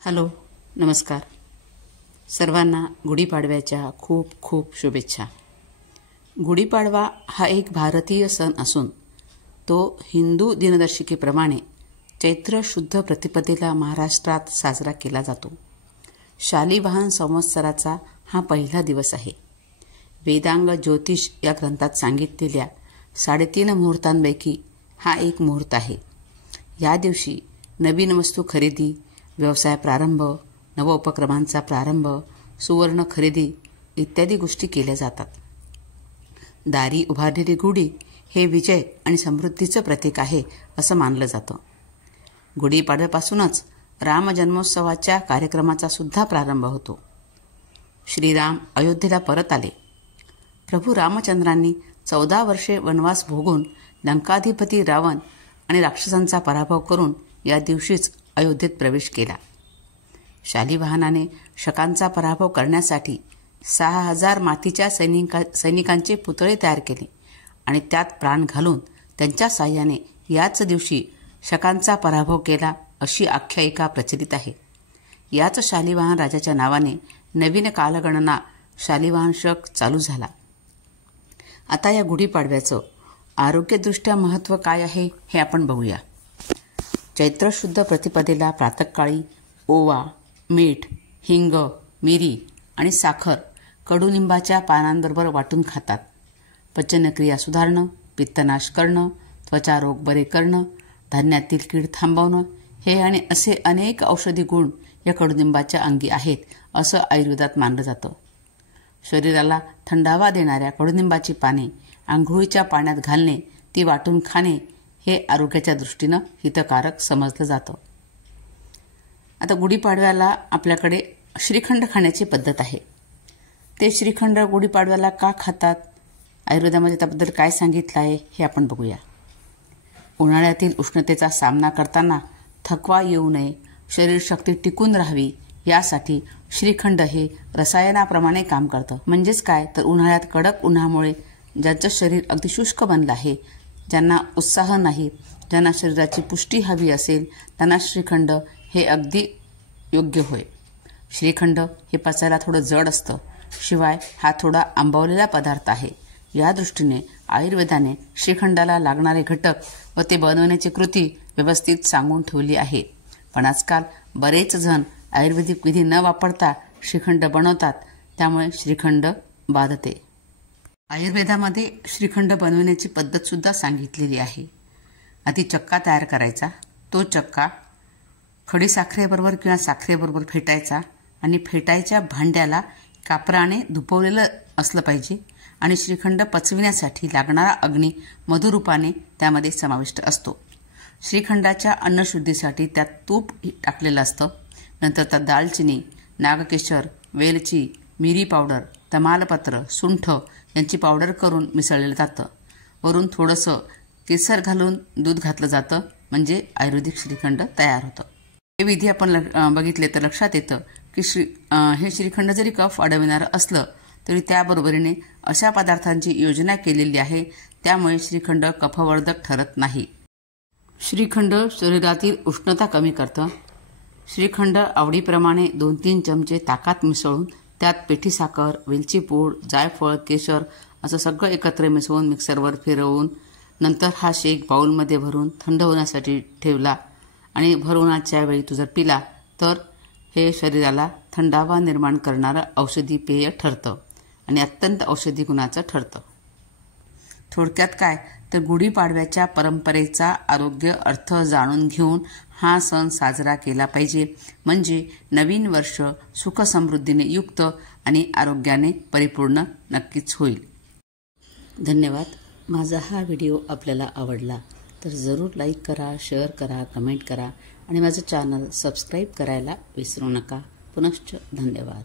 Hello, नमस्कार. सर्वांना गुढीपाडव्याच्या खूप खूप शुभेच्छा. गुढीपाडवा हा एक भारतीय सण असून तो हिंदू दिनदर्शिकेप्रमाणे चैत्र शुद्ध प्रतिपदेला महाराष्ट्रात साजरा केला जातो. शालिवाहन संवत्सराचा हा पहिला दिवस आहे. वेदांग ज्योतिष या ग्रंथात सांगितलेल्या 3.5 मुहूर्तांपैकी हा एक मुहूर्त आहे. या दिवशी नवीन वस्तू खरेदी, व्यवसाय प्रारंभ, नवोपक्रमांचा प्रारंभ, सुवर्ण खरेदी इत्यादी गोष्टी केल्या जातात. दारी उभारलेली गुढी हे विजय आणि समृद्धीचं प्रतीक आहे असं मानलं जातं. गुढीपाडव्यापासूनच राम जन्मोत्सवाच्या कार्यक्रमाचा सुद्धा प्रारंभ होतो. श्रीराम अयोध्येला परत आले. प्रभू रामचंद्रांनी 14 वर्षे वनवास भोगून लंकाधिपती रावण आणि राक्षसांचा पराभव करून या दिवशीच अयोध्येत प्रवेश केला. शालिवाहनाने शकांचा पराभव करण्यासाठी 6000 मातीच्या सैनिकांचे पुतळे तयार केले आणि त्यात प्राण घालून त्यांच्या साह्याने याच दिवशी शकांचा पराभव केला अशी आख्यायिका प्रचलित आहे. याच शालिवाहन राजाच्या नावाने नवीन कालगणना शालिवाहन शक चालू झाला. आता या गुढीपाडव्याचं आरोग्यदृष्ट्या महत्त्व काय आहे हे आपण बघूया. चैत्र शुद्ध प्रतिपदेला प्रातःकाळी ओवा, मीठ, हिंग, मिरी आणि साखर कडुनिंबाच्या पानांबरोबर वाटून खातात. पचनक्रिया सुधारणं, पित्तनाश करणं, त्वचारोग बरे करणं, धान्यातील कीड थांबवणं हे आणि असे अनेक औषधी गुण या कडुनिंबाच्या अंगी आहेत असं आयुर्वेदात मानलं जातं. शरीराला थंडावा देणाऱ्या कडुनिंबाची पाने आंघोळीच्या पाण्यात घालणे, ती वाटून खाणे हे आरोग्याच्या दृष्टीनं हितकारक समजलं जातं. आता गुढीपाडव्याला आपल्याकडे श्रीखंड खाण्याची पद्धत आहे. ते श्रीखंड गुढीपाडव्याला का खातात, आयुर्वेदामध्ये त्याबद्दल काय सांगितलं आहे हे आपण बघूया. उन्हाळ्यातील उष्णतेचा सामना करताना थकवा येऊ नये, शरीरशक्ती टिकून राहावी यासाठी श्रीखंड हे रसायनाप्रमाणे काम करतं. म्हणजेच काय तर उन्हाळ्यात कडक उन्हामुळे ज्यांचं शरीर अगदी शुष्क बनलं आहे, ज्यांना उत्साह नाही, ज्यांना शरीराची पुष्टी हवी असेल त्यांना श्रीखंड हे अगदी योग्य होय. श्रीखंड हे पचायला थोडं जड असतं, शिवाय हा थोडा आंबवलेला पदार्थ आहे. या दृष्टीने आयुर्वेदाने श्रीखंडाला लागणारे घटक व ते बनवण्याची कृती व्यवस्थित सांगून ठेवली आहे. पण आजकाल बरेच जण आयुर्वेदिक विधी न वापरता श्रीखंड बनवतात, त्यामुळे श्रीखंड बाधते. आयुर्वेदामध्ये श्रीखंड बनवण्याची पद्धत सुद्धा सांगितलेली आहे. आधी चक्का तयार करायचा, तो चक्का खडी साखरेबरोबर किंवा साखरेबरोबर फेटायचा आणि फेटायच्या भांड्याला कापराने धुपवलेलं असलं पाहिजे आणि श्रीखंड पचविण्यासाठी लागणारा अग्नी मधुरूपाने त्यामध्ये समाविष्ट असतो. श्रीखंडाच्या अन्नशुद्धीसाठी त्यात तूप टाकलेलं असतं. नंतर त्यात दालचिनी, नागकेशर, वेलची, मिरी पावडर, तमालपत्र, सुंठ यांची पावडर करून मिसळलेलं जातं. वरून थोडंसं केसर घालून दूध घातलं जातं, म्हणजे आयुर्वेदिक श्रीखंड तयार होतं. हे विधी आपण बघितले तर लक्षात येतं की हे श्रीखंड जरी कफ अडविणारं असलं तरी त्याबरोबरीने अशा पदार्थांची योजना केलेली आहे, त्यामुळे श्रीखंड कफवर्धक ठरत नाही. श्रीखंड शरीरातील उष्णता कमी करतं. श्रीखंड आवडीप्रमाणे 2-3 चमचे ताकात मिसळून त्यात पेठी साखर, वेलची पूड, जायफळ, केशर असं सगळं एकत्र मिसळून मिक्सरवर फिरवून नंतर हा शेक बाउलमध्ये भरून थंड होण्यासाठी ठेवला आणि भरवण्याच्या वेळी तू जर पिला तर हे शरीराला थंडावा निर्माण करणारं औषधी पेय ठरतं आणि अत्यंत औषधी गुणाचं ठरतं. थोडक्यात काय तर गुढीपाडव्याच्या परंपरेचा आरोग्य अर्थ जाणून घेऊन हा सण साजरा केला पाहिजे, म्हणजे नवीन वर्ष सुख समृद्धीने युक्त आणि आरोग्याने परिपूर्ण नक्कीच होईल. धन्यवाद. माझा हा व्हिडिओ आपल्याला आवडला तर जरूर लाईक करा, शेअर करा, कमेंट करा आणि माझं चॅनल सबस्क्राईब करायला विसरू नका. पुनश्च धन्यवाद.